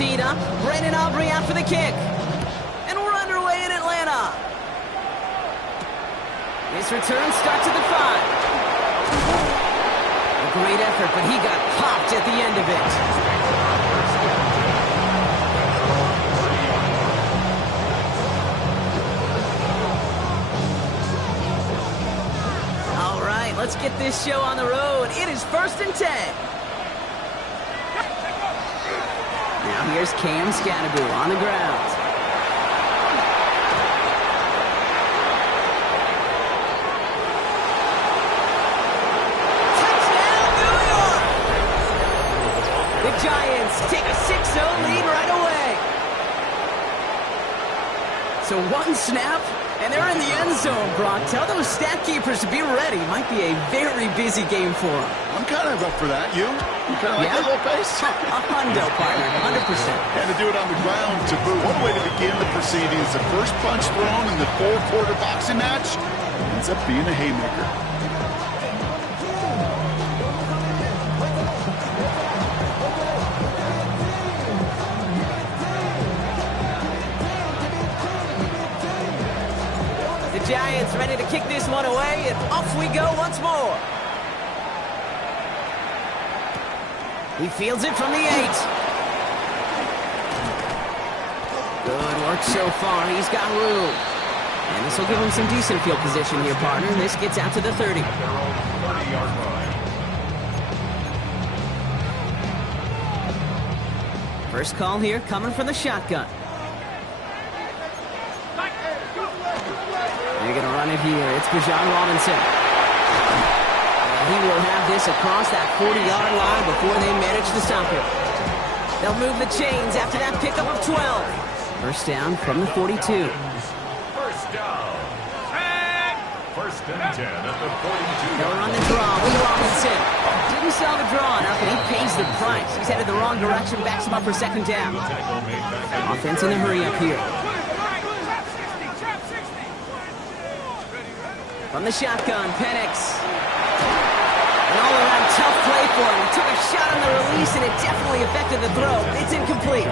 teed up. Brandon Aubrey out for the kick. And we're underway in Atlanta. This return starts at the 5. A great effort, but he got popped at the end of it. All right, let's get this show on the road. It is 1st and 10. Now here's Cam Scatterboot on the ground. Giants take a 6-0 lead right away. So one snap, and they're in the end zone, Brock. Tell those stat keepers to be ready. Might be a very busy game for them. I'm kind of up for that. You kind of like that little pace? A hundo, partner, 100%. And to do it on the ground to boot. What a way to begin the proceedings. The first punch thrown in the 4-quarter boxing match ends up being a haymaker. Giants ready to kick this one away, and off we go once more. He fields it from the 8. Good work so far. He's got room. And this will give him some decent field position here, partner. This gets out to the 30. First call here coming from the shotgun. They're going to run it here. It's Bijan Robinson. And he will have this across that 40-yard line before they manage to stop him. They'll move the chains after that pickup of 12. First down from the 42. First down. First and 10 at the 42. They'll run the draw with Robinson. Didn't sell the draw enough, and he pays the price. He's headed the wrong direction, backs him up for second down. Offense in the hurry up here. From the shotgun, Penix. An all-around tough play for him. He took a shot on the release, and it definitely affected the throw. It's incomplete.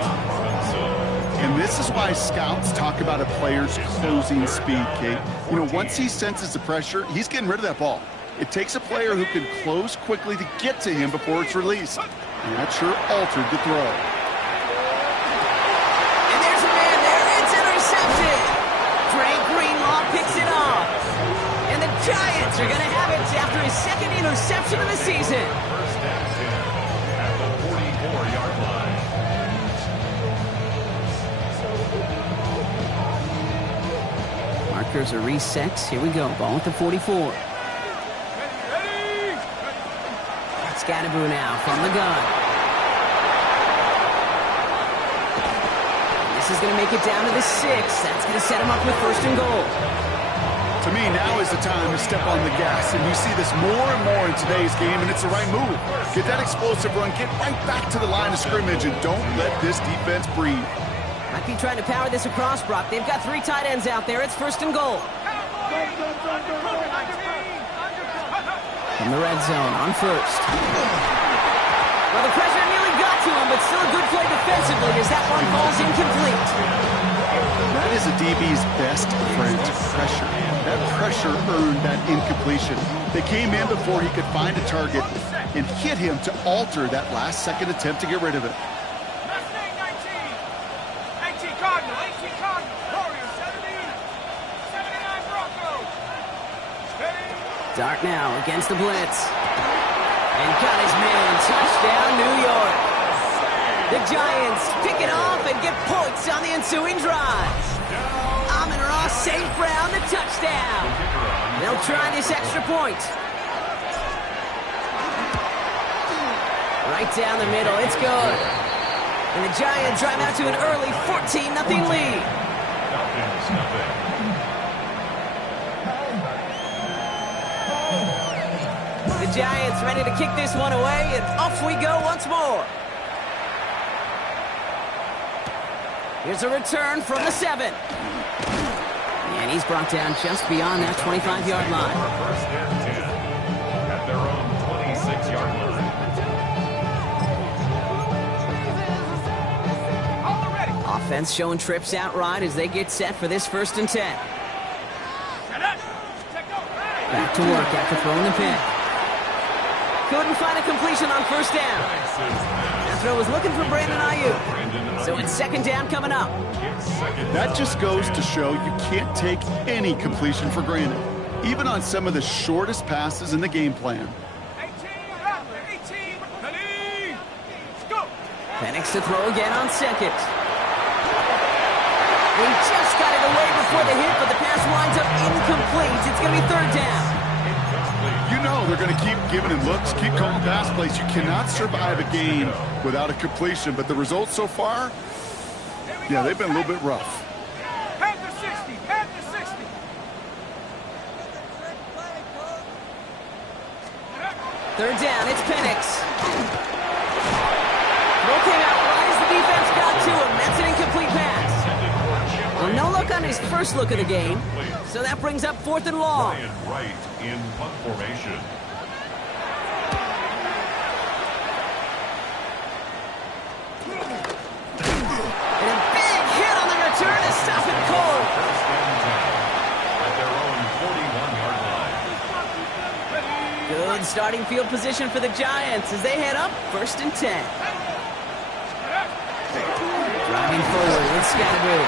And this is why scouts talk about a player's closing speed, Kate. You know, once he senses the pressure, he's getting rid of that ball. It takes a player who can close quickly to get to him before it's released. And that sure altered the throw. And there's a man there. It's intercepted. Frank Greenlaw picks it off. And the Giants are going to have it after his second interception of the season. First and 10 at the 44-yard line. Markers are reset. Here we go. Ball at the 44. Scatterboot now from the gun. This is going to make it down to the 6. That's going to set him up with first and goal. To me, now is the time to step on the gas, and you see this more and more in today's game, and it's the right move. Get that explosive run, get right back to the line of scrimmage, and don't let this defense breathe. Might be trying to power this across, Brock. They've got 3 tight ends out there. It's first and goal. From the red zone on first. Well, the pressure nearly got to him, but still a good play defensively as that one falls incomplete. That is a DB's best friend, pressure. That pressure earned that incompletion. They came in before he could find a target and hit him to alter that last-second attempt to get rid of it. Dart now against the blitz. And got his man. Touchdown, New York. The Giants pick it off and get points on the ensuing drive. Amon-Ra St. Brown, the touchdown. They'll try this extra point. Right down the middle. It's good. And the Giants drive out to an early 14-0 lead. Falcons nothing. The Giants ready to kick this one away, and off we go once more. Here's a return from the 7. And he's brought down just beyond that 25-yard line. First and 10 at their own 26-yard line. Defense showing trips out right as they get set for this 1st and 10. Back to work after throwing the pick. Couldn't find a completion on 1st down. That throw was looking for Brandon Ayuk. So it's 2nd down coming up. That just goes to show you can't take any completion for granted, even on some of the shortest passes in the game plan. Penix to throw again on 2nd. He just got it away before the hit, but the pass winds up incomplete. It's going to be 3rd down. You know they're going to keep giving him looks, keep calling pass plays. You cannot survive a game without a completion, but the results so far, yeah, they've been a little bit rough. Panther 60, Panther 60. 3rd down, it's Penix. Throw came out right as the defense got to him. That's an incomplete pass. Well, no look on his first look of the game, so that brings up 4th and long. Right in punt formation. And a big hit on the return to stop it cold. First and 10 at their own 41-yard line. Good starting field position for the Giants as they head up 1st and 10. Driving forward with Scatteroo.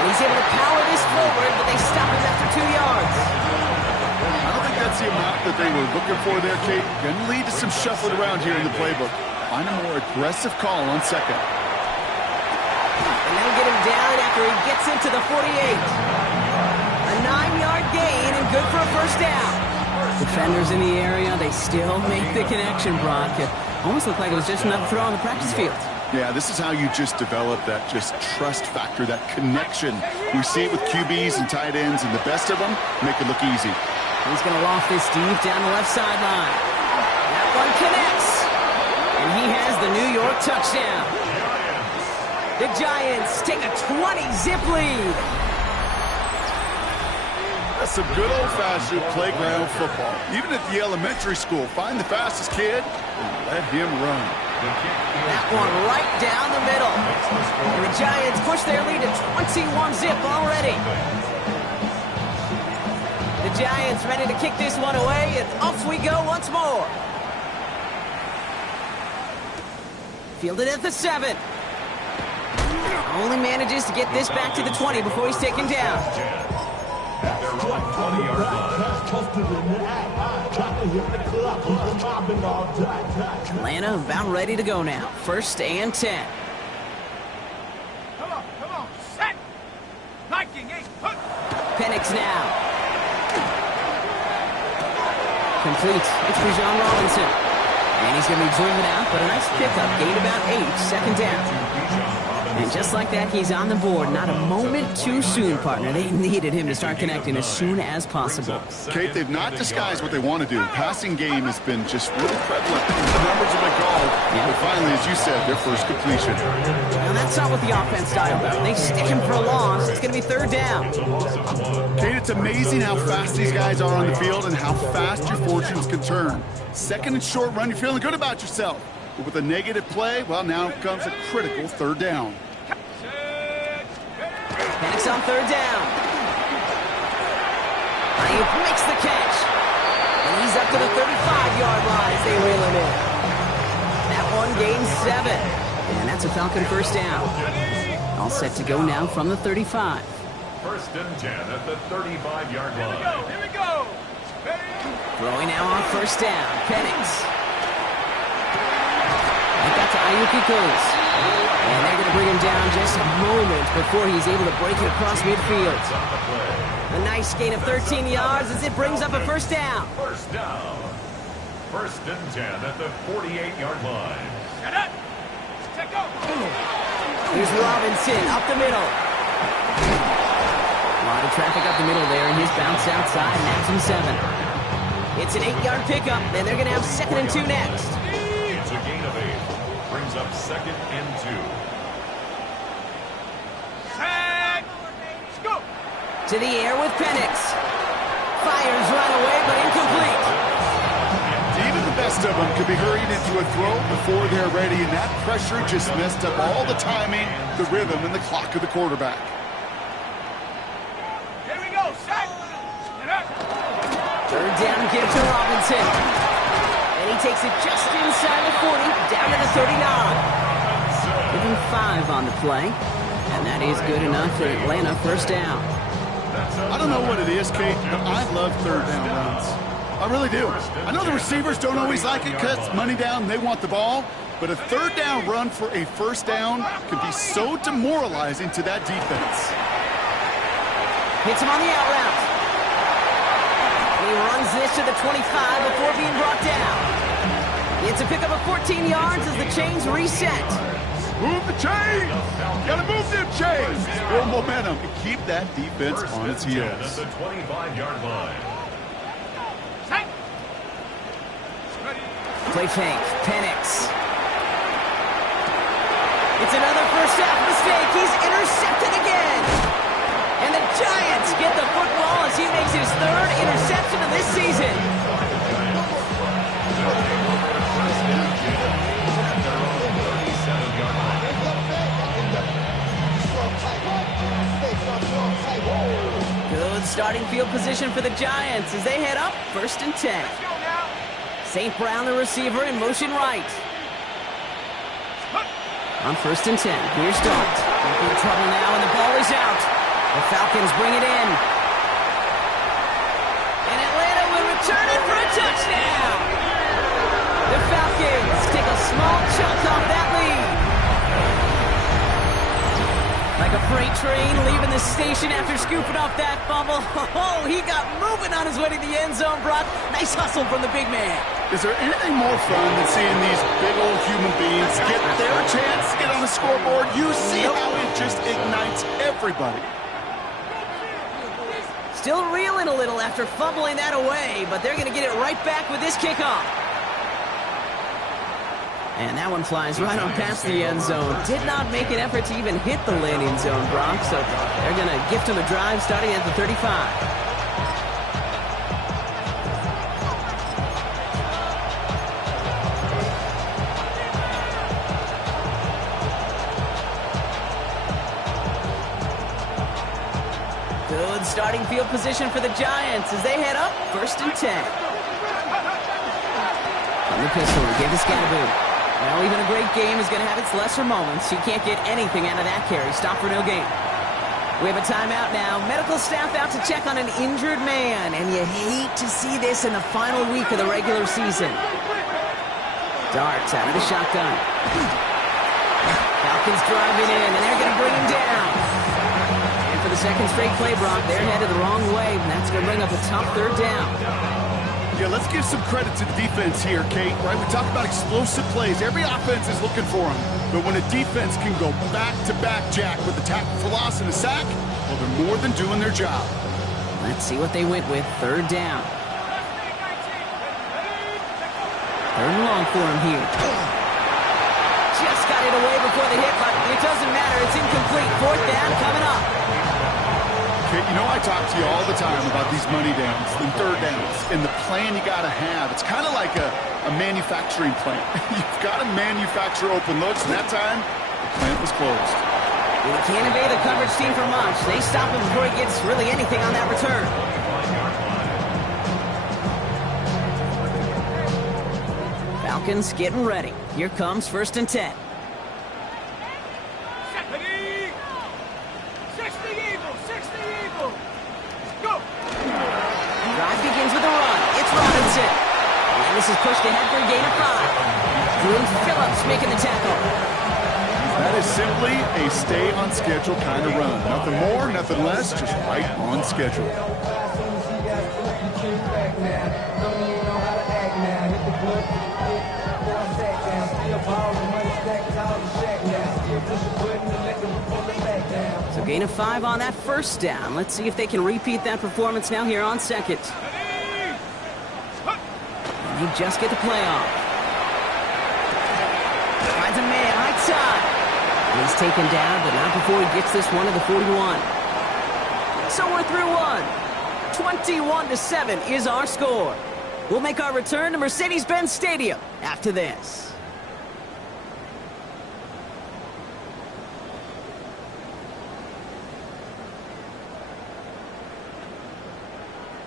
And he's able to power this forward, but they stop him after 2 yards. I don't think that's the amount that they were looking for there, Kate. Going to lead to some shuffling around here in the playbook. Find a more aggressive call on 2nd. And they'll get him down after he gets into the 48. A 9-yard gain and good for a 1st down. Defenders in the area, they still make the connection, Brock. It almost looked like it was just another throw on the practice field. Yeah, this is how you just develop that just trust factor, that connection. We see it with QBs and tight ends, and the best of them make it look easy. He's going to loft this deep down the left sideline. That one connects. And he has the New York touchdown. The Giants take a 20-zip lead. That's some good old-fashioned playground football. Even at the elementary school, find the fastest kid and let him run. That one right down the middle. And the Giants push their lead to 21-zip already. The Giants ready to kick this one away, and off we go once more. Fielded at the 7. Only manages to get this back to the 20 before he's taken down. At their own 20-yard line. Atlanta about ready to go now. 1st and 10. Come on, set. Liking, hook. Penix now. Complete. It's for John Robinson. And he's going to be driven out, but a nice pickup. Gained about 8. 2nd down. And just like that, he's on the board. Not a moment too soon, partner. They needed him to start connecting as soon as possible. Kate, they've not disguised what they want to do. Passing game has been just really prevalent. The numbers have been called. But finally, as you said, their first completion. Now, that's not what the offense style about. They stick him for a loss. It's going to be 3rd down. Kate, it's amazing how fast these guys are on the field and how fast your fortunes can turn. 2nd and short run, you're feeling good about yourself. But with a negative play, well, now comes a critical 3rd down. Penix on 3rd down. Ayuk makes the catch. And he's up to the 35-yard line as they reel him in. That one gains 7. And that's a Falcon 1st down. All set to go now from the 35. 1st and 10 at the 35-yard line. Here we go. Throwing now on 1st down. Penix. He got to Ayuk, he goes. And they're going to bring him down just a moment before he's able to break it across midfield. A nice gain of 13 yards as it brings up a 1st down. 1st down. 1st and 10 at the 48-yard line. Get it. Take go. Here's Robinson up the middle. A lot of traffic up the middle there, and his bounce outside nabs him 7. It's an 8-yard pickup, and they're going to have 2nd and 2 next. It's a gain of 8. Brings up 2nd and 2. Set. Go. To the air with Penix. Fires right away, but incomplete. Even the best of them could be hurried into a throw before they're ready, and that pressure just messed up all the timing, the rhythm and the clock of the quarterback. Here we go, set. Get up. Third down, give to Robinson. And he takes it just inside the 40, down to the 39. Give him 5 on the play. And that is good enough for Atlanta, first down. I don't know what it is, Kate, but I love third down runs. I really do. I know the receivers don't always like it because it's money down, they want the ball. But a third down run for a first down can be so demoralizing to that defense. Hits him on the out route. He runs this to the 25 before being brought down. It's a pickup of 14 yards as the chains reset. Move the chains! Gotta move them chains! Build momentum and keep that defense on its heels. At the 25-yard line. Set. Play fake. Penix. It's another first half mistake. He's intercepted again. And the Giants get the football as he makes his 3rd interception of this season. Good starting field position for the Giants as they head up 1st and 10. Let's go now. St. Brown, the receiver, in motion right. On 1st and 10, here's Dart. In trouble now, and the ball is out. The Falcons bring it in. And Atlanta will return it for a touchdown. The Falcons take a small chunk off that lead. Like a freight train leaving the station after scooping up that fumble. Oh, he got moving on his way to the end zone, Brock. Nice hustle from the big man. Is there anything more fun than seeing these big old human beings get their chance to get on the scoreboard? You see how it just ignites everybody. Still reeling a little after fumbling that away, but they're going to get it right back with this kickoff. And that one flies right on past the end zone. Did not make an effort to even hit the landing zone, Brock, so they're going to gift him a drive starting at the 35. Good starting field position for the Giants as they head up 1st and 10. From the pistol, give to Scatterboot. Well, even a great game is going to have its lesser moments. You can't get anything out of that carry. Stop for no gain. We have a timeout now. Medical staff out to check on an injured man, and you hate to see this in the final week of the regular season. Darts out of the shotgun. Falcons driving in, and they're going to bring him down. For the second straight play, Brock, they're headed the wrong way, and that's going to bring up a tough 3rd down. Yeah, let's give some credit to the defense here, Kate, right? We talk about explosive plays. Every offense is looking for them. But when a defense can go back-to-back, Jack, with a tackle for loss and a sack, well, they're more than doing their job. Let's see what they went with. 3rd down. 3rd and long for him here. Just got it away before the hit, but it doesn't matter. It's incomplete. 4th down coming up. Okay, you know I talk to you all the time about these money downs and 3rd downs and the plan you got to have. It's kind of like a manufacturing plant. You've got to manufacture open looks, and that time, the plant was closed. Well, he can't evade the coverage team for much. They stop him before he gets really anything on that return. Falcons getting ready. Here comes 1st and 10. Drive begins with a run. It's Robinson. And this is pushed ahead for a gain of 5. Drew Phillips making the tackle. That is simply a stay-on-schedule kind of run. Nothing more, nothing less, just right on schedule. So gain of 5 on that 1st down. Let's see if they can repeat that performance now here on 2nd. And they just get the play off. Finds a man outside. He's taken down, but not before he gets this one to the 41. So we're through 1. 21-7 is our score. We'll make our return to Mercedes-Benz Stadium after this.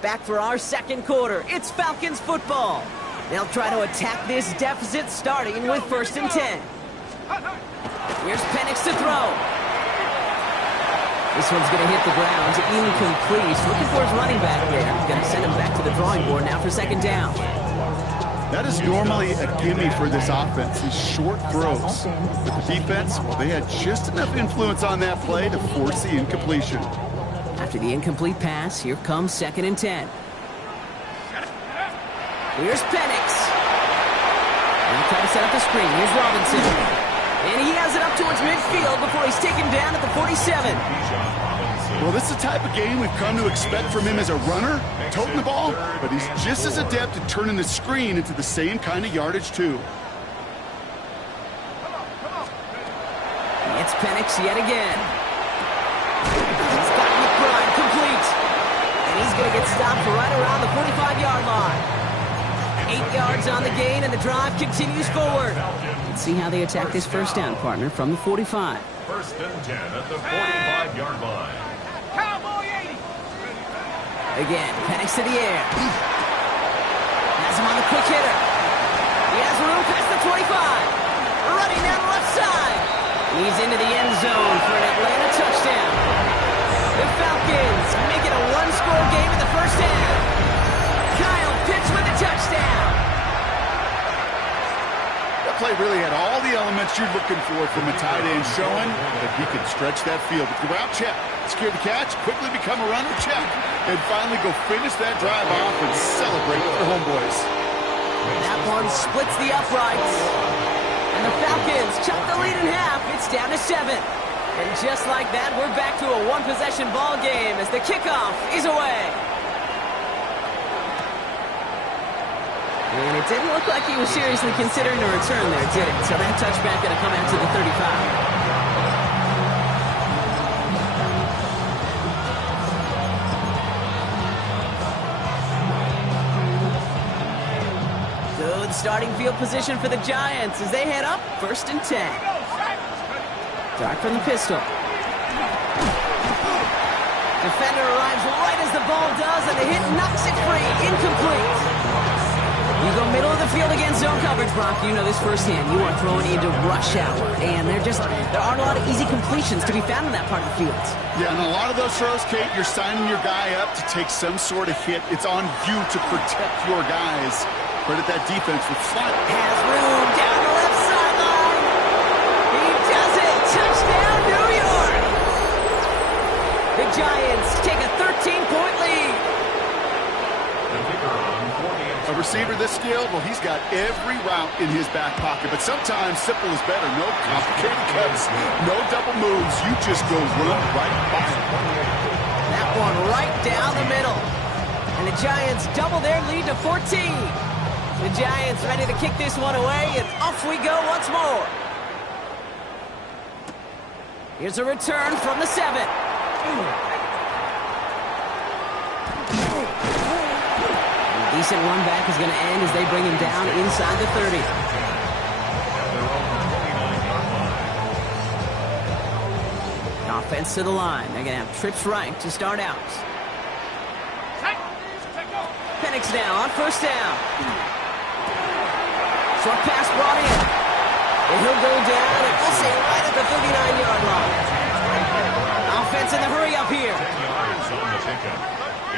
back for our second quarter. It's Falcons football. They'll try to attack this deficit starting with 1st and 10. Here's Penix to throw. This one's going to hit the ground. Incomplete. Looking for his running back there. Going to send him back to the drawing board now for 2nd down. That is normally a gimme for this offense, these short throws. But the defense, well, they had just enough influence on that play to force the incompletion. After the incomplete pass, here comes 2nd and 10. Here's Penix. They'll try to set up the screen. Here's Robinson. And he has it up towards midfield before he's taken down at the 47. Well, this is the type of game we've come to expect from him as a runner, toting the ball, but he's just as adept at turning the screen into the same kind of yardage, too. It's Penix yet again. He's got McBride complete. And he's going to get stopped right around the 45-yard line. 8 yards on the gain, and the drive continues forward. Let's see how they attack this 1st down, partner, from the 45. 1st and 10 at the 45-yard line. Cowboy 80. Again, Penix to the air. Has him on the quick hitter. He has room past the 25. Running down the left side. He's into the end zone for an Atlanta touchdown. The Falcons make it a one-score game in the 1st half. Kyle Pitts with a touchdown. That play really had all the elements you're looking for from a tight end, showing that he could stretch that field. With the route, check. Secure the catch, quickly become a runner, check. And finally go finish that drive off and celebrate with the homeboys. That one splits the uprights. And the Falcons chop the lead in half. It's down to 7. And just like that, we're back to a one-possession ball game as the kickoff is away. And it didn't look like he was seriously considering a return there, did it? So that touchback going to come out to the 35. Good starting field position for the Giants as they head up 1st and 10. Dark from the pistol. Defender arrives right as the ball does, and the hit knocks it free. Incomplete. You go middle of the field against zone coverage, Brock. You know this firsthand. You are throwing into rush hour, and there aren't a lot of easy completions to be found in that part of the field. Yeah, and a lot of those throws, Kate, you're signing your guy up to take some sort of hit. It's on you to protect your guys. Credit that defense for flying. Has room down the left sideline. He does it. Touchdown, New York. The Giants take a 13-point lead. A receiver this skilled, well, he's got every route in his back pocket. But sometimes simple is better. No complicated cuts, no double moves. You just go run right by it. That one right down the middle. And the Giants double their lead to 14. The Giants ready to kick this one away, and off we go once more. Here's a return from the 7. Decent run back is going to end as they bring him down inside the 30. Offense to the line. They're going to have trips right to start out. Penix now on 1st down. Short pass brought in. And he'll go down and we'll say right at the 39-yard line. Offense in the hurry up here. 10 yards on the pickup.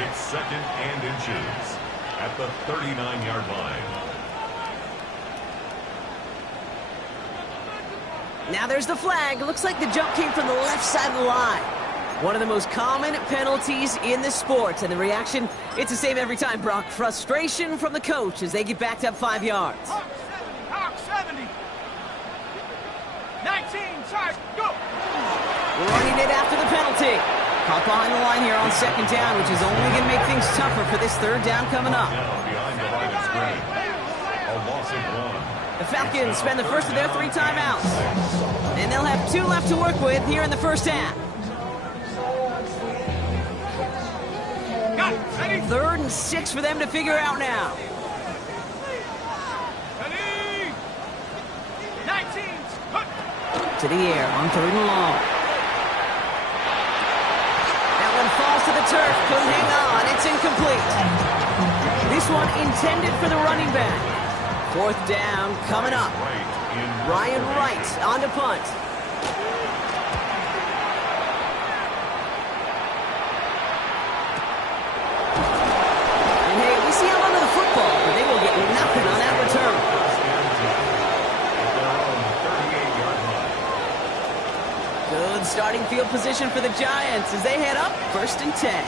It's 2nd and inches at the 39-yard line. Now there's the flag. Looks like the jump came from the left side of the line. One of the most common penalties in the sport. And the reaction, it's the same every time, Brock. Frustration from the coach as they get backed up 5 yards. Hawk 70. 19, charge, go. Running it after the penalty. Caught behind the line here on 2nd down, which is only going to make things tougher for this 3rd down coming up. Now behind the line of scrimmage. A loss of 1. The Falcons spend the first of their 3 timeouts. And they'll have 2 left to work with here in the 1st half. 3rd and 6 for them to figure out now. 19. To the air on 3rd and long. That one falls to the turf. Couldn't hang on. It's incomplete. This one intended for the running back. Fourth down coming up. Brian Wright on to punt. And hey, we see him under the football, but they will get nothing on that return. Good starting field position for the Giants as they head up 1st and 10.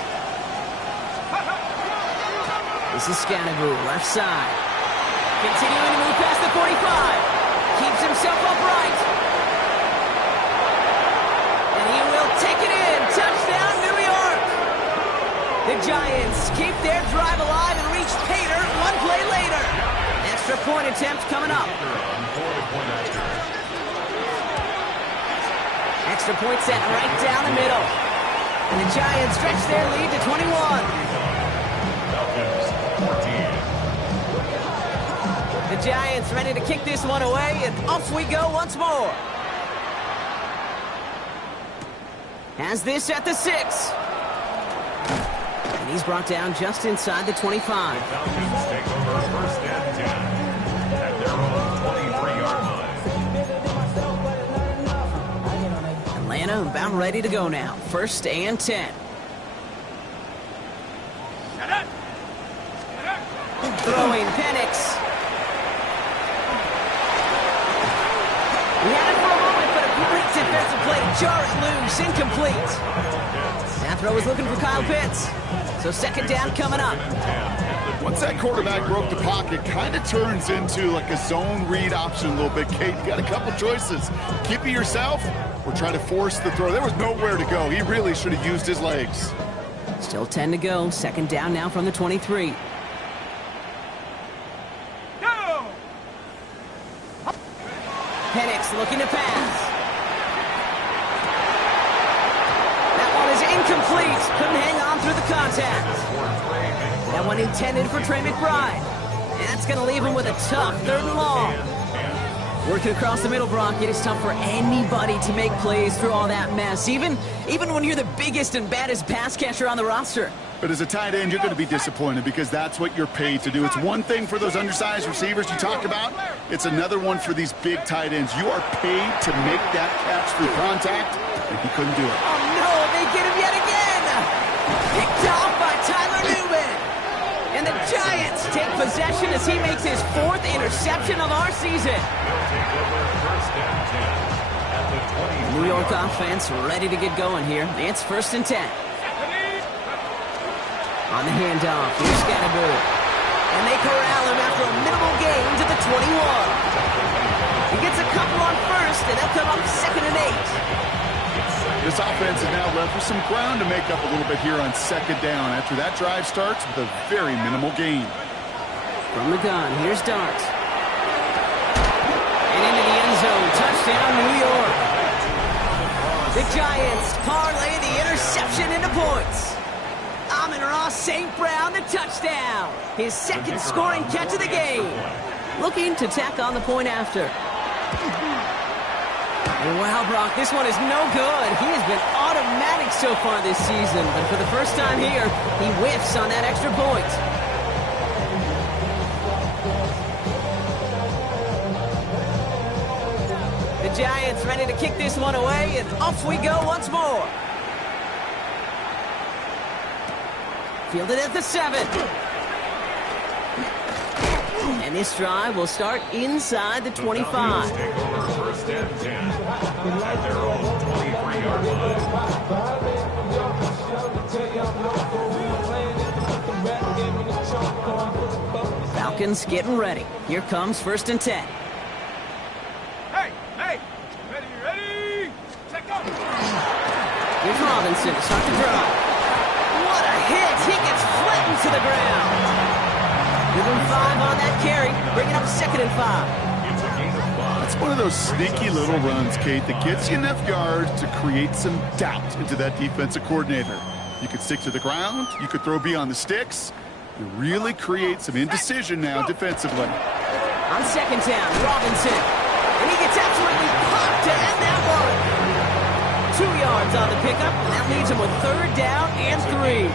This is Scanabu, left side. Continuing to move past the 45. Keeps himself upright. And he will take it in. Touchdown, New York. The Giants keep their drive alive and reach Pater one play later. Extra point attempt coming up. Extra point set right down the middle. And the Giants stretch their lead to 21. The Giants ready to kick this one away, and off we go once more. Has this at the 6. And he's brought down just inside the 25. The Falcons take over 1st and 10 at their own 23-yard line. Atlanta about ready to go now. 1st and 10. Throwing Penix. He had it for a moment, but a great defensive play to jar it loose. Incomplete. That throw was looking for Kyle Pitts. So 2nd down coming up. Once that quarterback broke the pocket, kind of turns into like a zone read option a little bit. Kate, you got a couple choices. Keep it yourself or try to force the throw. There was nowhere to go. He really should have used his legs. Still 10 to go. 2nd down now from the 23. Penix looking to pass. That one is incomplete. Couldn't hang on through the contact. That one intended for Trey McBride. And that's going to leave him with a tough 3rd and long. Working across the middle, Brock, it is tough for anybody to make plays through all that mess, even when you're the biggest and baddest pass catcher on the roster. But as a tight end, you're going to be disappointed because that's what you're paid to do. It's one thing for those undersized receivers you talk about. It's another one for these big tight ends. You are paid to make that catch through contact, and he couldn't do it. Oh, no, they get him yet again. Picked off by Tyler Newman. And the Giants take possession as he makes his 4th interception of our season. New York offense ready to get going here. It's 1st and 10. On the handoff, here's Scanabu. And they corral him after a minimal gain to the 21. He gets a couple on 1st, and they'll come up 2nd and 8. This offense is now left with some ground to make up a little bit here on 2nd down after that drive starts with a very minimal gain. From the gun, here's Dart. And into the end zone, touchdown New York. The Giants parlay the interception into points. Amon-Ra St. Brown, the touchdown. His 2nd scoring catch of the game. Looking to tack on the point after. And wow, Brock, this one is no good. He has been automatic so far this season, but for the first time here, he whiffs on that extra point. The Giants ready to kick this one away, and off we go once more. Fielded at the 7. And this drive will start inside the 25. Take over 1st and 10 at their own 23-yard line. Falcons getting ready. Here comes 1st and 10. Hey! Ready! Check up! Here's Robinson to start the drive. What a hit! He gets flattened to the ground. Give him 5 on that carry. Bring it up 2nd and 5. That's one of those sneaky little runs, Kate, that gets you enough yards to create some doubt into that defensive coordinator. You could stick to the ground. You could throw beyond the sticks. You really create some indecision now defensively. On 2nd down, Robinson. And he gets absolutely popped to end that one. 2 yards on the pickup, and that leaves him with 3rd down and 3.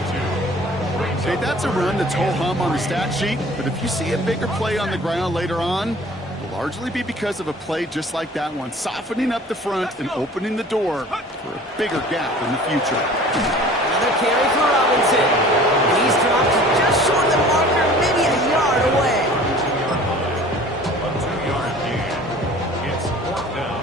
Okay, that's a run that's ho-hum on the stat sheet, but if you see a bigger play on the ground later on, it'll largely be because of a play just like that one, softening up the front and opening the door for a bigger gap in the future. Another carry for Robinson. And he's dropped just short of the marker, maybe a yard away. A 2-yard gain. It's 4th down.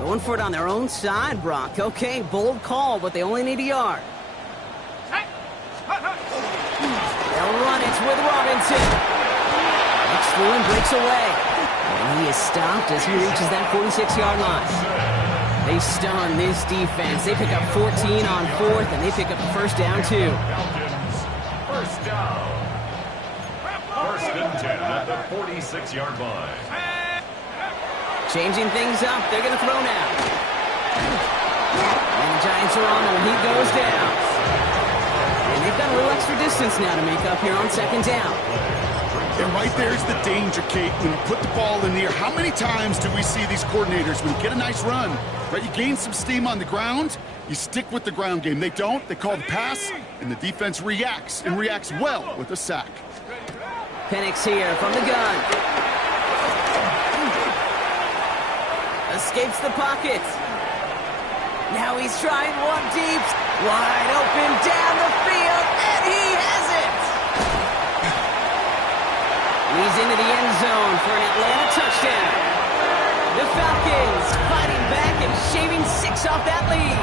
Going for it on their own side, Brock. Okay, bold call, but they only need a yard. They'll run it with Robinson. Looks through and breaks away. And he is stopped as he reaches that 46-yard line. They stun this defense. They pick up 14 on 4th, and they pick up the 1st down, too. Falcons, 1st down. 1st and 10 at the 46-yard line. Changing things up. They're going to throw now. And the Giants are on him. He goes down. And they've got a little extra distance now to make up here on 2nd down. And right there's the danger, Kate, when you put the ball in the air. How many times do we see these coordinators, when you get a nice run, right, you gain some steam on the ground, you stick with the ground game. They don't. They call the pass, and the defense reacts, and reacts well with a sack. Penix here from the gun. Escapes the pocket. Now he's trying one deep. Wide open down the field, and he has it! He's into the end zone for an Atlanta touchdown. The Falcons fighting back and shaving 6 off that lead.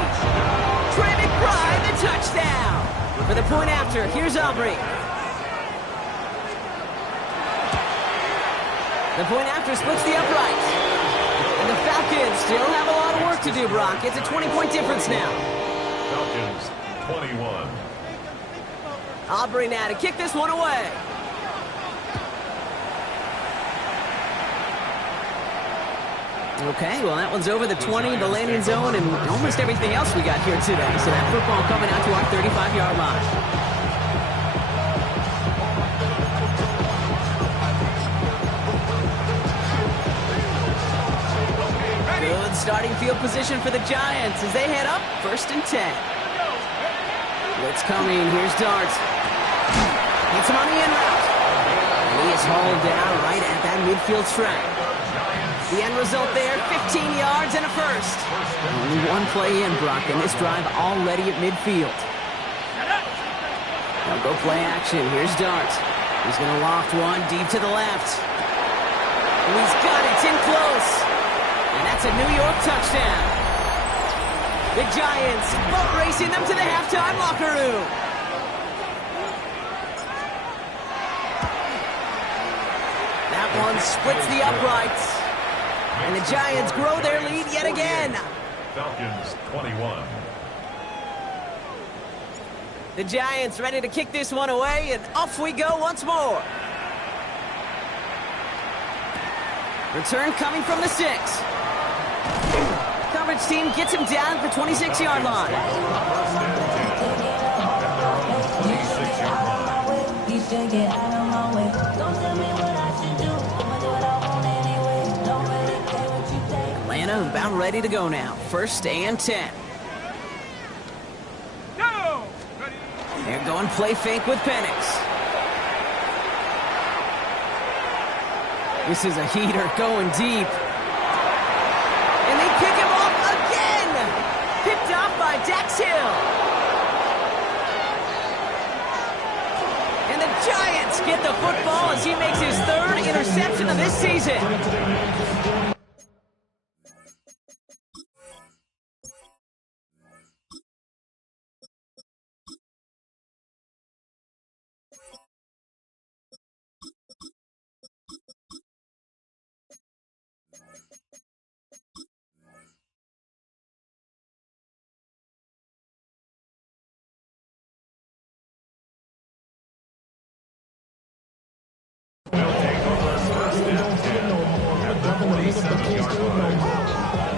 Trey McBride, the touchdown. For the point after, here's Aubrey. The point after splits the uprights. And the Falcons still have a lot of work to do, Brock. It's a 20-point difference now. Falcons, 21. Aubrey now to kick this one away. Okay, well, that one's over the 20, the landing zone, and almost everything else we got here today. So that football coming out to our 35-yard line. Good starting field position for the Giants as they head up 1st and 10. Blitz coming. Here's Dart. Hits him on the in route. And he is hauled down right at that midfield stripe. The end result there, 15 yards and a 1st. Only one play in, Brock, and this drive already at midfield. Now go play action. Here's Dart. He's going to loft one deep to the left. And he's got it. It's in close. And that's a New York touchdown. The Giants boat racing them to the halftime locker room. That one splits the uprights. And the Giants grow their lead yet again. Falcons, 21. The Giants ready to kick this one away, and off we go once more. Return coming from the 6. Coverage team gets him down at the 26-yard line. Atlanta about ready to go now. 1st and 10. They're going play fake with Penix. This is a heater going deep. And they pick him off again! Picked off by Dax Hill. And the Giants get the football as he makes his 3rd interception of this season.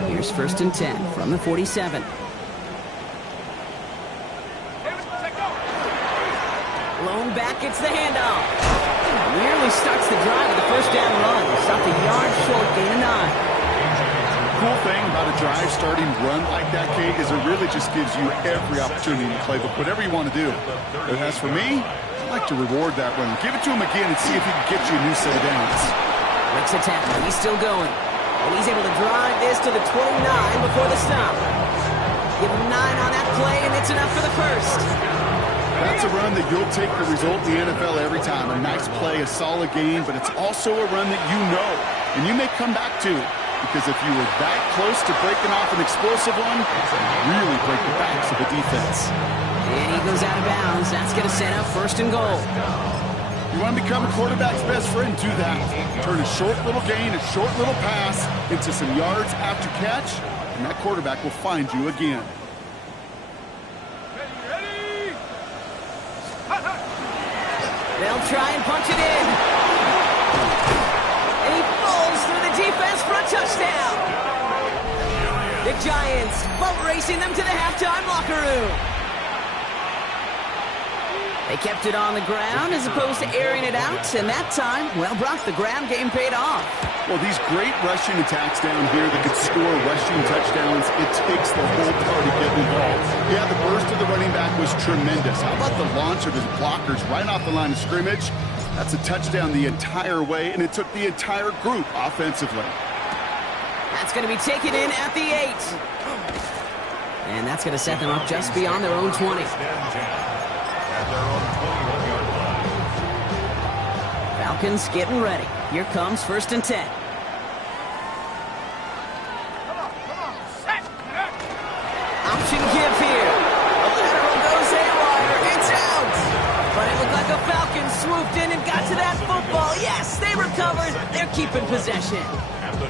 Here's 1st and 10 from the 47. Lone back gets the handoff. Nearly starts the drive with a first down run. Stopped a yard short, gain of 9. Cool thing about a drive starting run like that, Kate, is it really just gives you every opportunity to play whatever you want to do. But as for me, I like to reward that run. Give it to him again and see if he can get you a new set of downs. Breaks a tackle. He's still going. And he's able to drive this to the 29 before the stop. Give him 9 on that play, and it's enough for the first. That's a run that you'll take the result in the NFL every time. A nice play, a solid game, but it's also a run that you know and you may come back to. Because if you were that close to breaking off an explosive one, you really break the backs of the defense. And he goes out of bounds. That's going to set up first and goal. You want to become a quarterback's best friend, do that. Turn a short little gain, a short little pass into some yards after catch, and that quarterback will find you again. Ready? They'll try and punch it in. And he falls through the defense for a touchdown. The Giants boat racing them to the halftime locker room. They kept it on the ground as opposed to airing it out, and that time, well, Brock, the ground game paid off. Well, these great rushing attacks down here that could score rushing touchdowns, it takes the whole party getting involved. Yeah, the burst of the running back was tremendous. How about the launch of his blockers right off the line of scrimmage? That's a touchdown the entire way, and it took the entire group offensively. That's going to be taken in at the 8. And that's going to set them up just beyond their own 20. Falcons getting ready. Here comes first and 10. Option give here. A lateral goes haywire. It's out. But it looked like a Falcon swooped in and got to that football. Yes, they recovered. They're keeping possession.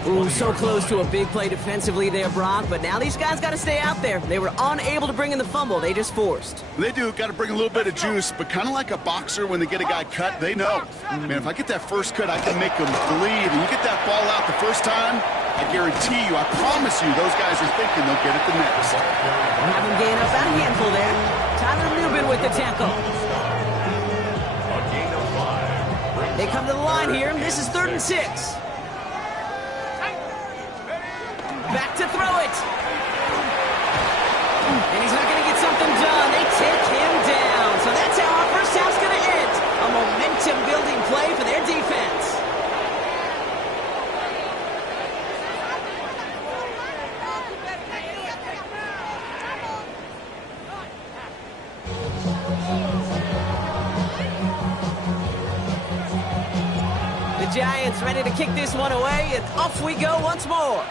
Ooh, so close to a big play defensively there, Brock. But now these guys got to stay out there. They were unable to bring in the fumble. They just forced. They do. Got to bring a little bit of juice, but kind of like a boxer when they get a guy cut, they know. Man, if I get that first cut, I can make them bleed. And you get that ball out the first time, I guarantee you, I promise you, those guys are thinking they'll get it the next. We'll have him gain up about a handful there. Tyler Newbin with the tackle. They come to the line here. This is 3rd and 6. Back to throw it. And he's not going to get something done. They take him down. So that's how our first half's going to end. A momentum-building play for their defense. The Giants ready to kick this one away, and off we go once more.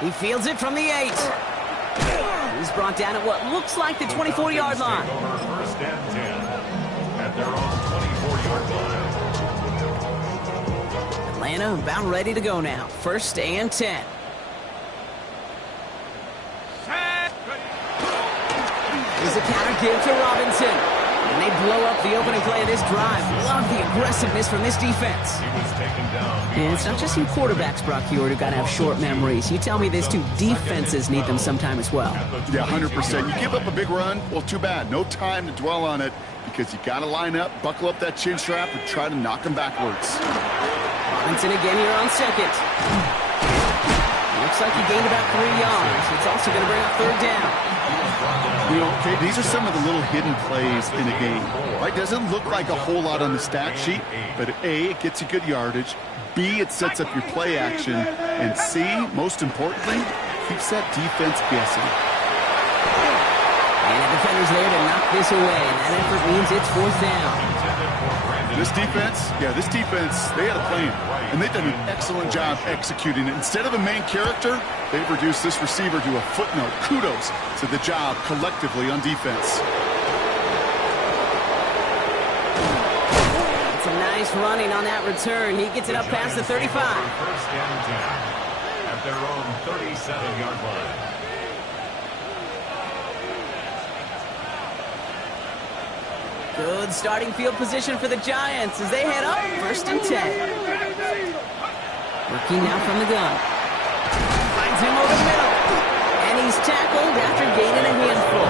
He fields it from the 8. He's brought down at what looks like the 24-yard line. First and 10 at their own 24-yard line. Atlanta about ready to go now. 1st and 10. Here's a counter give to Robinson. And they blow up the opening play of this drive. Love the aggressiveness from this defense. He was taken down. And it's not just you quarterbacks, Brock Hewitt, who got to have short memories. You tell me these two defenses need them sometime as well. Yeah, 100%. You give up a big run, well, too bad. No time to dwell on it because you got to line up, buckle up that chin strap, and try to knock them backwards. Robinson again here on 2nd. Looks like he gained about 3 yards. It's also going to bring up 3rd down. You know, okay, these are some of the little hidden plays in a game. Right? Doesn't look like a whole lot on the stat sheet, but A, it gets you good yardage. B, it sets up your play action. And C, most importantly, keeps that defense guessing. And the defender's there to knock this away. And that effort means it's 4th down. This defense, they had a plan. And they've done an excellent job executing it. Instead of a main character, they've reduced this receiver to a footnote. Kudos to the job collectively on defense. It's a nice running on that return. He gets it up past the 35. First and 10 at their own 37-yard line. Good starting field position for the Giants as they head up 1st and 10. Working now from the gun. Finds him over the middle. And he's tackled after gaining a handful.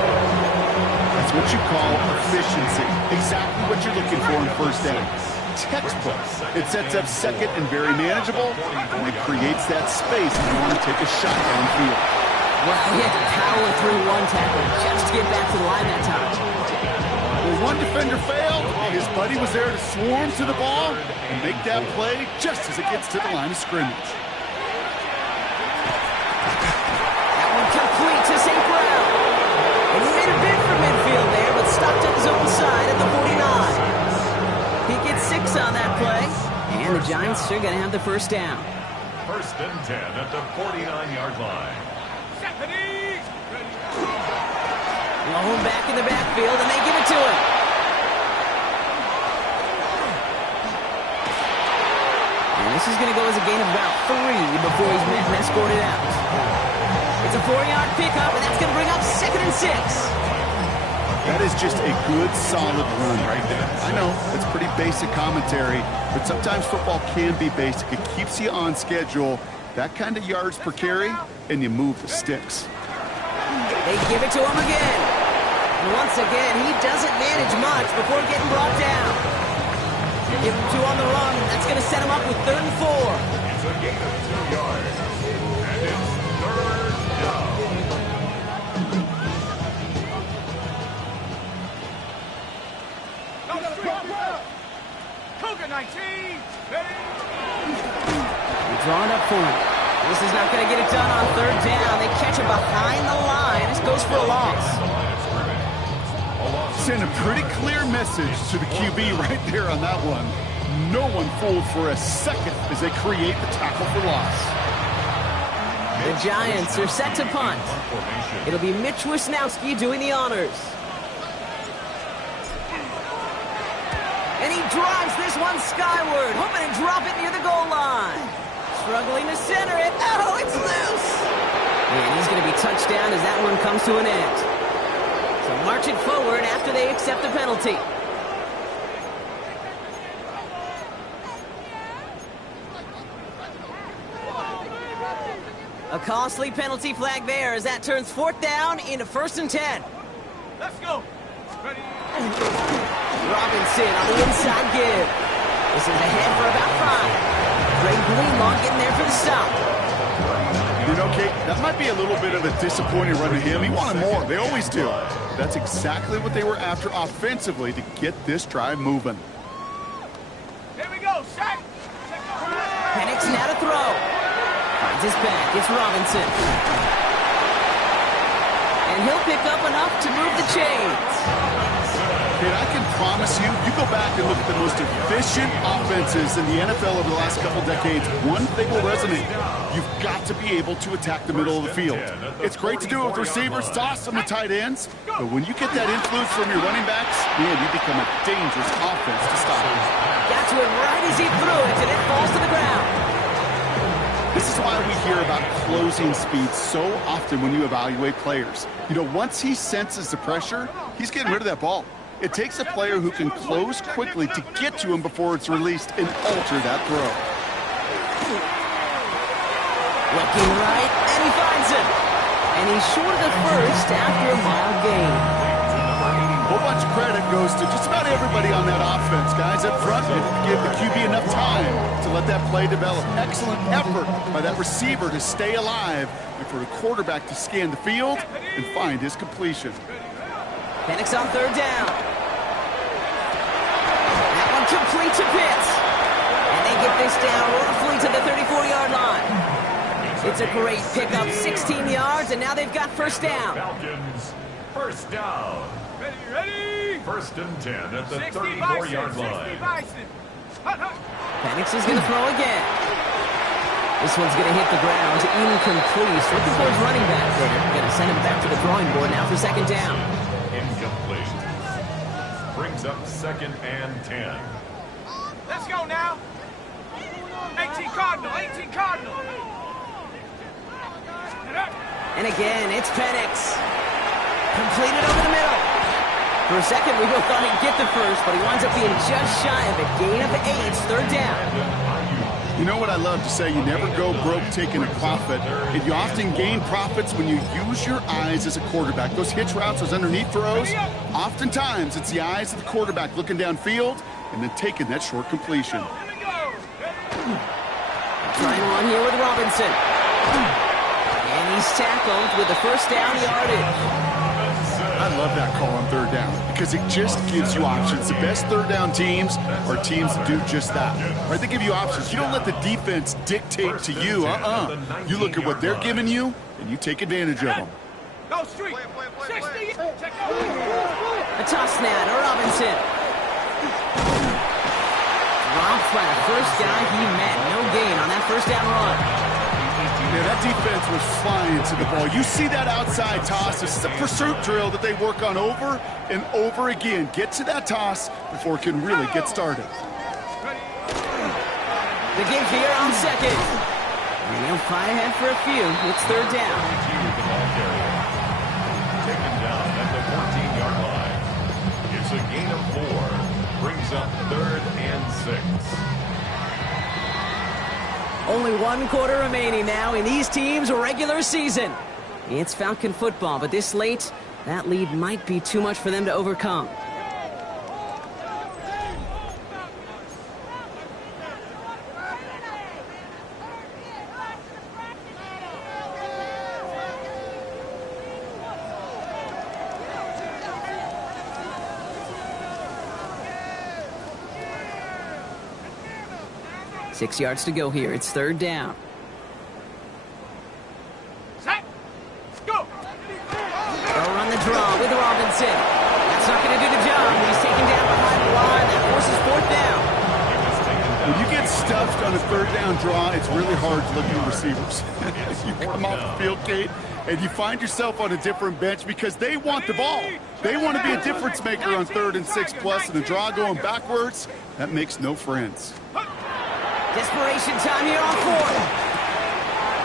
It's what you call efficiency. Exactly what you're looking for in first down. Textbook. It sets up second and very manageable, and it creates that space if you want to take a shot downfield. Well, he had to power through one tackle just to get back to the line that time. Well, one defender failed. His buddy was there to swarm to the ball and make that play just as it gets to the line of scrimmage. That one complete to St. Brown. And he made a bid for midfield there, but stopped on his own side at the 49. He gets 6 on that play, and the Giants are going to have the first down. First and 10 at the 49-yard line. Lone back in the backfield, and they give it to him. And this is going to go as a gain of about 3 before he's met and escorted out. It's a 4-yard pickup, and that's going to bring up 2nd and 6. That is just a good, solid run right there. I know, it's pretty basic commentary, but sometimes football can be basic. It keeps you on schedule, that kind of yards per carry, and you move the sticks. They give it to him again. And once again, he doesn't manage much before getting brought down. Give him 2 on the run. That's going to set him up with 3rd and 4. It's a gain of 2 yards. And it's 3rd down. Cougar 19. Ready? Drawn up for him. This is not going to get it done on 3rd down. They catch him behind the line. This goes for a loss. Send a pretty clear message to the QB right there on that one. No one fooled for a second as they create the tackle for loss. The Giants are set to punt. It'll be Mitch Wisnowski doing the honors. And he drives this one skyward, hoping to drop it near the goal line. Struggling to center it. Oh, it's loose. And he's going to be touched down as that one comes to an end. So march it forward after they accept the penalty. A costly penalty flag there as that turns 4th down into 1st and 10. Let's go. Ready? Robinson on the inside give. This is ahead for about 5. Greg Greenlaw getting there for the stop. You know, Kate, that might be a little bit of a disappointing run to him. He wanted more. They always do. That's exactly what they were after offensively to get this drive moving. Here we go. Set. Penix now to throw. Finds his back. It's Robinson. And he'll pick up enough to move the chains. Kate, I can promise you, you go back and look at the most efficient offenses in the NFL over the last couple decades, one thing will resonate. You've got to be able to attack the middle of the field. It's great to do it with receivers, toss them to tight ends, but when you get that influence from your running backs, man, you become a dangerous offense to stop. Got to it right as he threw it, and it falls to the ground. This is why we hear about closing speed so often when you evaluate players. You know, once he senses the pressure, he's getting rid of that ball. It takes a player who can close quickly to get to him before it's released and alter that throw. Looking right, and he finds him. And he's short of the first after a mild gain. A whole bunch of credit goes to just about everybody on that offense. Guys up front, they give the QB enough time to let that play develop. Excellent effort by that receiver to stay alive and for the quarterback to scan the field and find his completion. Penix on 3rd down. That one complete to Pitts. And they get this down roughly to the 34-yard line. It's a great pickup, 16 yards, and now they've got 1st down. Falcons, 1st down. Ready? 1st and 10 at the 34-yard line. Penix is going to throw again. This one's going to hit the ground, incomplete. Looking for his running back there. Going to send him back to the drawing board now for 2nd down. Incomplete. Brings up 2nd and 10. Let's go now. 18 Cardinal. And again, it's Penix. Completed over the middle. For a second, we both thought he'd get the first, but he winds up being just shy of a gain of 8, 3rd down. You know what I love to say? You never go broke taking a profit, and you often gain profits when you use your eyes as a quarterback. Those hitch routes, those underneath throws, oftentimes it's the eyes of the quarterback looking downfield and then taking that short completion. Trying to run here with Robinson. And he's tackled with the first down yardage. I love that call on third down because it just gives you options. The best third down teams are teams that do just that. Right? They give you options. You don't let the defense dictate to you. You look at what they're giving you, and you take advantage of them. Go street. 60. A toss now to Robinson. Dropped by the first guy he met. No gain on that first down run. Yeah, that defense was flying to the ball. You see that outside toss. This is a pursuit drill that they work on over and over again. Get to that toss before it can really get started. The give here on second. And he'll fly ahead for a few. It's third down. Taken down at the 14-yard line. It's a gain of 4. Brings up 3rd and 6. Only 1 quarter remaining now in these teams' regular season. It's Falcon football, but this late, that lead might be too much for them to overcome. Six yards to go here. It's third down. Set. Go. They'll run the draw with Robinson. That's not going to do the job. He's taken down behind the line. That forces fourth down. When you get stuffed on a third down draw, it's really hard to look at receivers. You come off the field, Kate, and you find yourself on a different bench because they want the ball. They want to be a difference maker on 3rd and 6 plus, and the draw going backwards, that makes no friends. Desperation time here on 4th.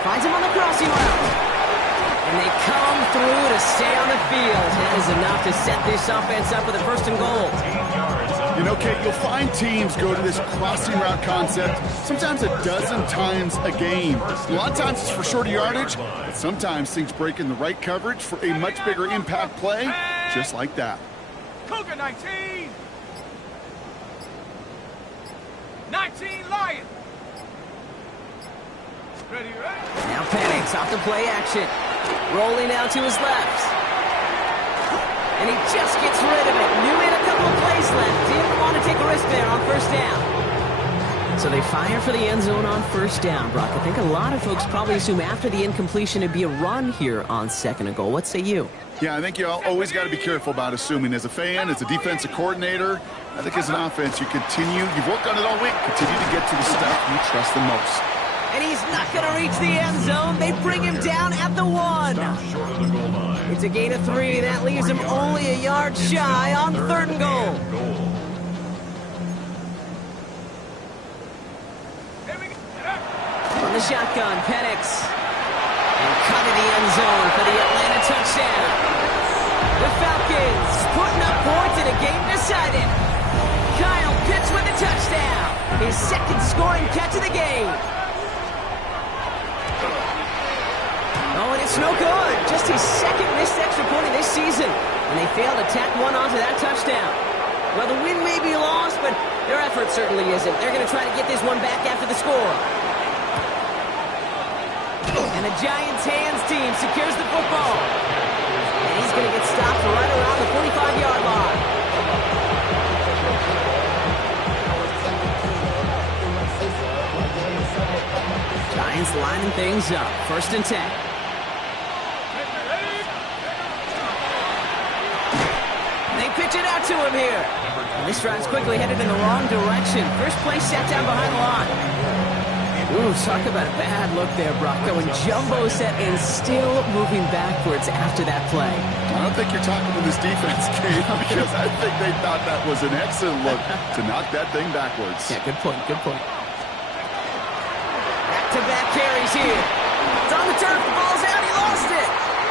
Finds him on the crossing route. And they come through to stay on the field. That is enough to set this offense up with a 1st and goal. You know, Kate, you'll find teams go to this crossing route concept sometimes a dozen times a game. A lot of times it's for shorter yardage, but sometimes things break in the right coverage for a much bigger impact play, just like that. Cougar 19. 19 Lion. Ready. Now Penix off the play action. Rolling out to his left. And he just gets rid of it. Knew he had a couple of plays left. Didn't want to take a risk there on first down. So they fire for the end zone on first down, Brock. I think a lot of folks probably assume after the incompletion it'd be a run here on 2nd and goal. What say you? Yeah, I think you always got to be careful about assuming. As a fan, as a defensive coordinator, I think as an offense, you've worked on it all week, continue to get to the stuff you trust the most. And he's not going to reach the end zone. They bring him down at the 1. Short of the goal line. It's a gain of 3. That leaves him only a yard shy on 3rd and goal. From the shotgun, Penix. And cut in the end zone for the Atlanta touchdown. The Falcons putting up points in a game decided. Kyle Pitts with a touchdown. His 2nd scoring catch of the game. Oh, and it's no good. Just his 2nd missed extra point of this season. And they failed to tack one onto that touchdown. Well, the win may be lost, but their effort certainly isn't. They're going to try to get this one back after the score. And the Giants' hands team secures the football. And he's going to get stopped right around the 45-yard line. Giants lining things up. 1st and 10. They pitch it out to him here. And this drive's quickly headed in the wrong direction. First play set down behind the line. Ooh, talk about a bad look there, Brock. Going jumbo set and still moving backwards after that play. I don't think you're talking to this defense, Kate, because I think they thought that was an excellent look to knock that thing backwards. Yeah, good point, good point. Back-to-back carries here. It's on the turf, the ball's out, he lost it.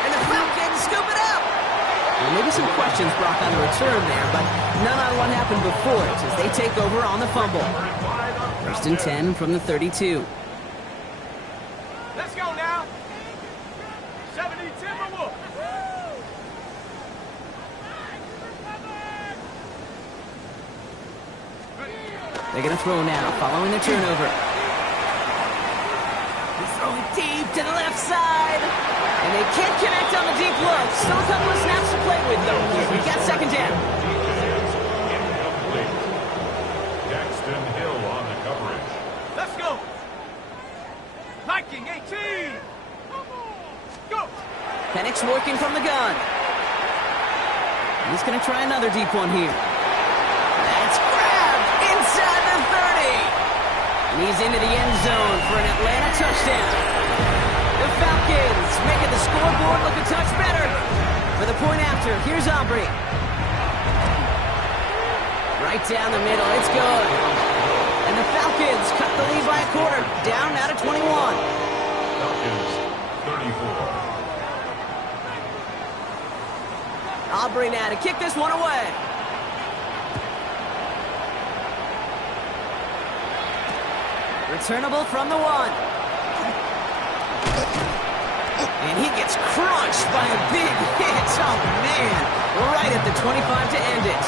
And the Falcons scoop it up. Well, maybe some questions, Brock, on the return there, but none on what happened before it as they take over on the fumble. First and 10 from the 32. Let's go now. 70 Timberwolves. They're going to throw now, following the turnover. He's throwing deep to the left side. And they can't connect on the deep look. Still a couple of snaps to play with, though. We got second down. Incomplete. Jackson Hill on the coverage. Let's go. Viking 18. Go. Penix working from the gun. He's going to try another deep one here. That's grabbed inside the 30. And he's into the end zone for an Atlanta touchdown. The Falcons making the scoreboard look a touch better. For the point after, here's Aubrey. Right down the middle, it's good. And the Falcons cut the lead by a quarter, down now to 21. Falcons 34. Aubrey now to kick this one away. Returnable from the 1. And he gets crunched by a big hit. Oh, man. Right at the 25 to end it.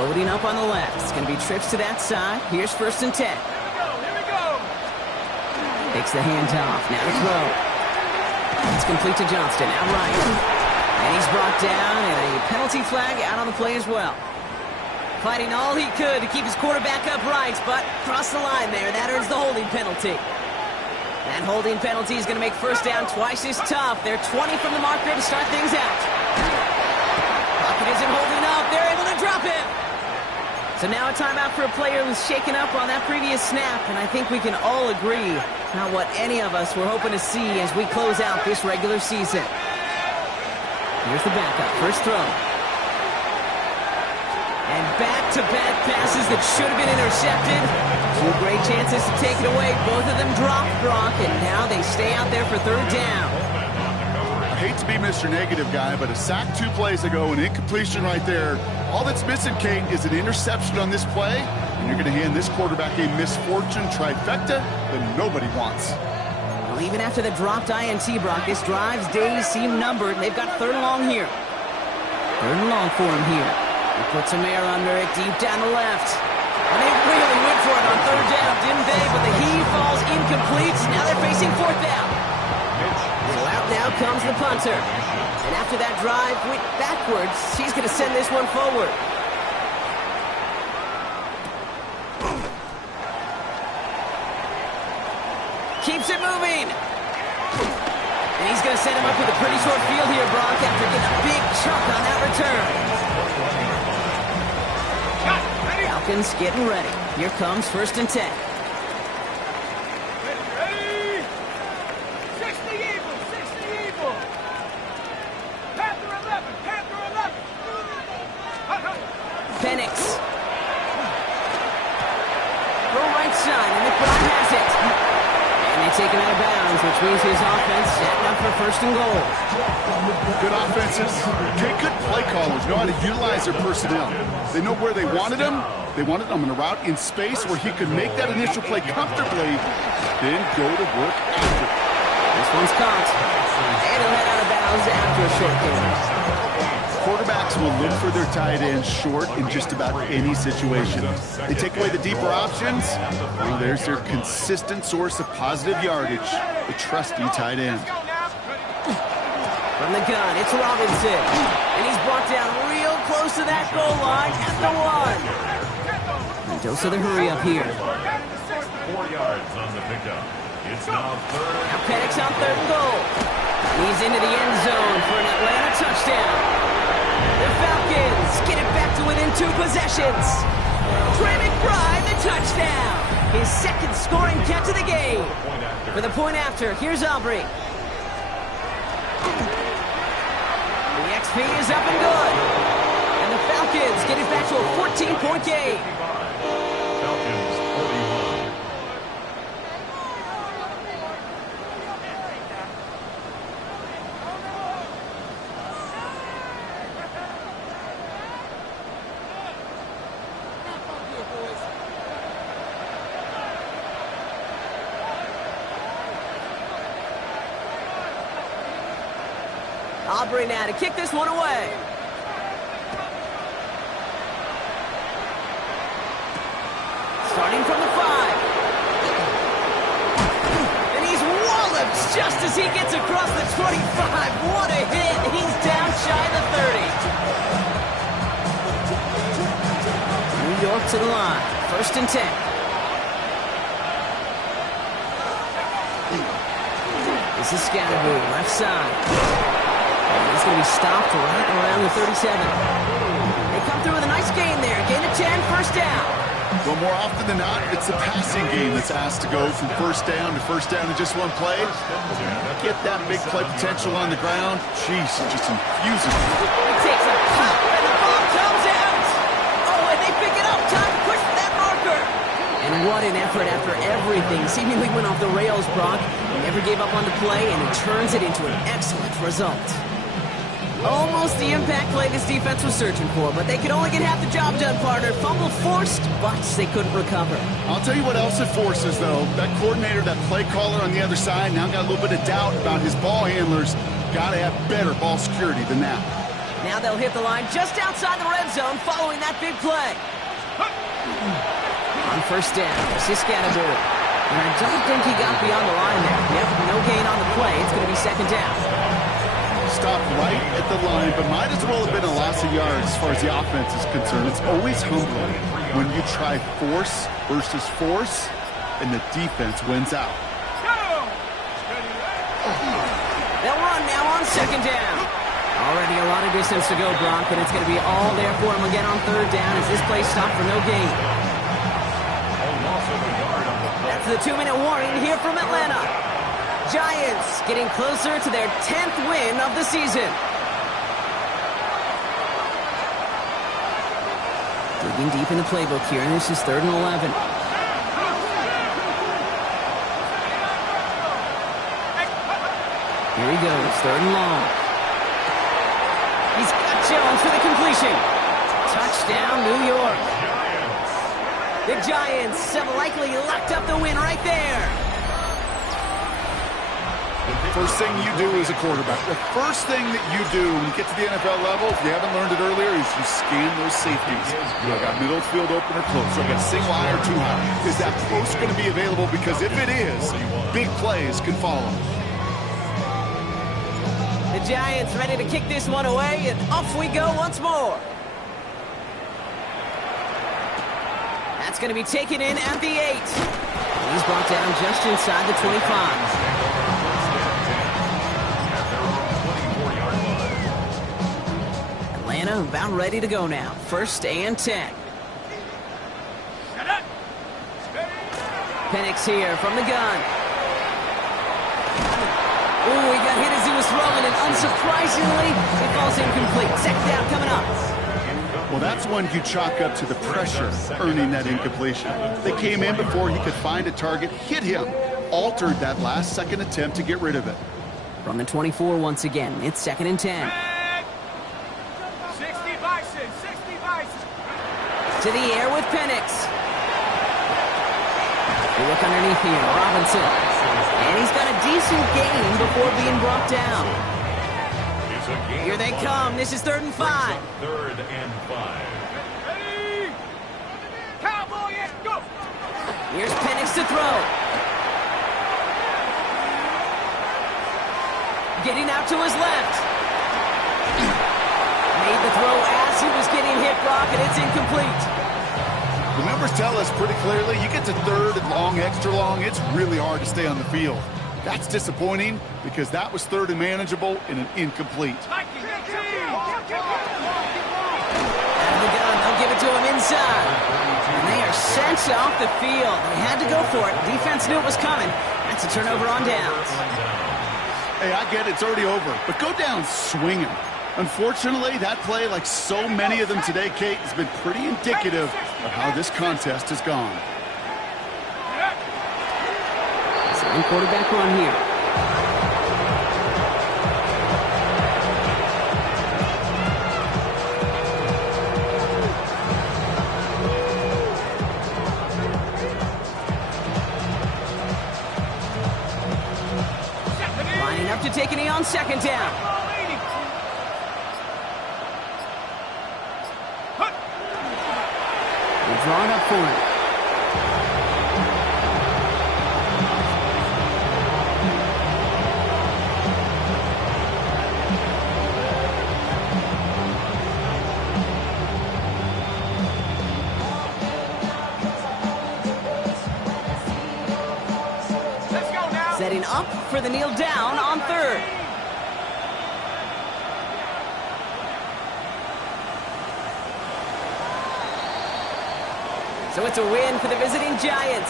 Loading up on the left. It's going to be trips to that side. Here's first and 10. Here we go. Takes the hands off. Now to throw. It's complete to Johnston. Now right. And he's brought down, and a penalty flag out on the play as well. Fighting all he could to keep his quarterback upright, but crossed the line there. That earns the holding penalty. That holding penalty is going to make first down twice as tough. They're 20 from the marker to start things out. Pocket isn't holding up. They're able to drop him. So now a timeout for a player who's shaken up on that previous snap, and I think we can all agree not what any of us were hoping to see as we close out this regular season. Here's the backup. First throw. And back-to-back passes that should have been intercepted. Two great chances to take it away. Both of them dropped, Brock, and now they stay out there for third down. I hate to be Mr. Negative guy, but a sack 2 plays ago, an incompletion right there. All that's missing, Kate, is an interception on this play, and you're going to hand this quarterback a misfortune trifecta that nobody wants. Well, even after the dropped INT, Brock, this drive's days seem numbered. They've got third and long here. Third and long for him here. He puts some air under it, deep down the left. And they really went for it on third down, didn't they? But the heave falls incomplete. Now they're facing fourth down. So out now comes the punter. And after that drive went backwards, she's going to send this one forward. Keeps it moving. And he's going to set him up with a pretty short field here, Brock, after getting a big chunk on that return. Falcons getting ready. Here comes first and 10. Ready? 60 evil, 60 evil. Panther 11, Panther 11. Penix. Throw right side, and McBride has it. And they take him out of bounds, which means his offense setting up for first and goal. Good offenses. Good play callers know how to utilize their personnel. They know where they wanted him. They wanted him on a route in space where he could make that initial play comfortably, then go to work after. This one's caught. And he'll head out of bounds after a short gain. Quarterbacks will look for their tight ends short in just about any situation. They take away the deeper options. Well, there's their consistent source of positive yardage, the trusty tight end. From the gun, it's Robinson. And he's brought down real close to that goal line at the 1. And dose of the hurry up here. 4 yards on the pickup. It's now third. Now Penix on third and goal. He's into the end zone for an Atlanta touchdown. The Falcons get it back to within 2 possessions. Trey McBride, the touchdown. His second scoring catch of the game. For the point after, here's Aubrey. The XP is up and good. And the Falcons get it back to a 14-point game. Falcons 41. Aubrey now to kick this one away. Starting from the 5. And he's walloped just as he gets across the 25. What a hit. He's down shy of the 30. New York to the line. 1st and 10. This is Scatterboo, left side. He's going to be stopped right around the 37. They come through with a nice gain there. Gain of 10, 1st down. Well, more often than not, it's the passing game that's asked to go from 1st down to 1st down in just one play. Get that big play potential on the ground. Jeez, it just infuses it. He takes a pop, and the ball comes out. Oh, and they pick it up. Time to push that marker. And what an effort after everything seemingly went off the rails, Brock. He never gave up on the play, and he turns it into an excellent result. Almost the impact play this defense was searching for, but they could only get half the job done, partner. Fumble forced, but they couldn't recover. I'll tell you what else it forces, though. That coordinator, that play caller on the other side, now got a little bit of doubt about his ball handlers. Got to have better ball security than that. Now they'll hit the line just outside the red zone following that big play. On 1st down, this is Scatterboo. And I don't think he got beyond the line there. Yep, no gain on the play. It's going to be 2nd down. Stopped right at the line, but might as well have been a loss of yards as far as the offense is concerned. It's always humbling when you try force versus force, and the defense wins out. They'll run now on 2nd down. Already a lot of distance to go, Brock, and it's going to be all there for him again on 3rd down as this play stopped for no gain. That's the 2-minute warning here from Atlanta. Giants getting closer to their 10th win of the season. Digging deep in the playbook here, and this is 3rd and 11. Here he goes, 3rd and long. He's got Jones for the completion. Touchdown, New York. The Giants have likely locked up the win right there. First thing you do as a quarterback, the first thing that you do when you get to the NFL level, if you haven't learned it earlier, is you scan those safeties. I got middle field open or close. So I got single high or too high. Is that post going to be available? Because if it is, big plays can follow. The Giants ready to kick this one away, and off we go once more. That's going to be taken in at the 8. He's brought down just inside the 25. Atlanta about ready to go now. 1st and 10. Penix here from the gun. Ooh, he got hit as he was throwing, and unsurprisingly, it falls incomplete. 2nd down coming up. Well, that's one you chalk up to the pressure earning that incompletion. They came in before he could find a target, hit him, altered that last-second attempt to get rid of it. From the 24 once again, it's 2nd and 10. 60 Bison, 60 Bison. To the air with Penix. We look underneath here, Robinson. And he's got a decent gain before being brought down. Here they come. This is 3rd and 5. 3rd and 5. Ready? Cowboy, go! Here's Penix to throw. Getting out to his left. Made the throw as he was getting hit, Brock, and it's incomplete. The numbers tell us pretty clearly, you get to 3rd and long, extra long, it's really hard to stay on the field. That's disappointing because that was 3rd and manageable and an incomplete. Out of the gun, they'll give it to him inside. And they are sent off the field. They had to go for it. Defense knew it was coming. That's a turnover on downs. Hey, I get it, it's already over, but go down swinging. Unfortunately, that play, like so many of them today, Kate, has been pretty indicative of how this contest has gone. Second quarterback run here. Lining up to take a knee on 2nd down. They're drawing up for it. Let's go now. Setting up for the kneel down on third. So it's a win for the visiting Giants.